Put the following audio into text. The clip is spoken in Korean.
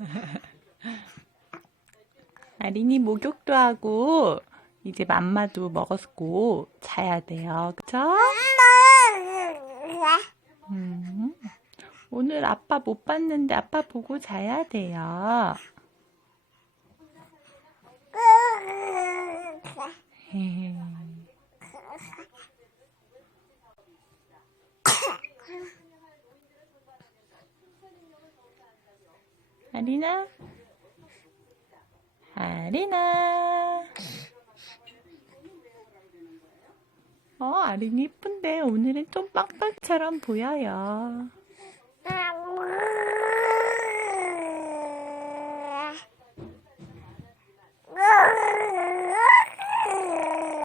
아린이 목욕도 하고 이제 맘마도 먹었고 자야 돼요. 그쵸? 음, 오늘 아빠 못 봤는데 아빠 보고 자야 돼요. 아리나? 아리나? 어, 아린이 이쁜데 오늘은 좀 빵빵처럼 보여요.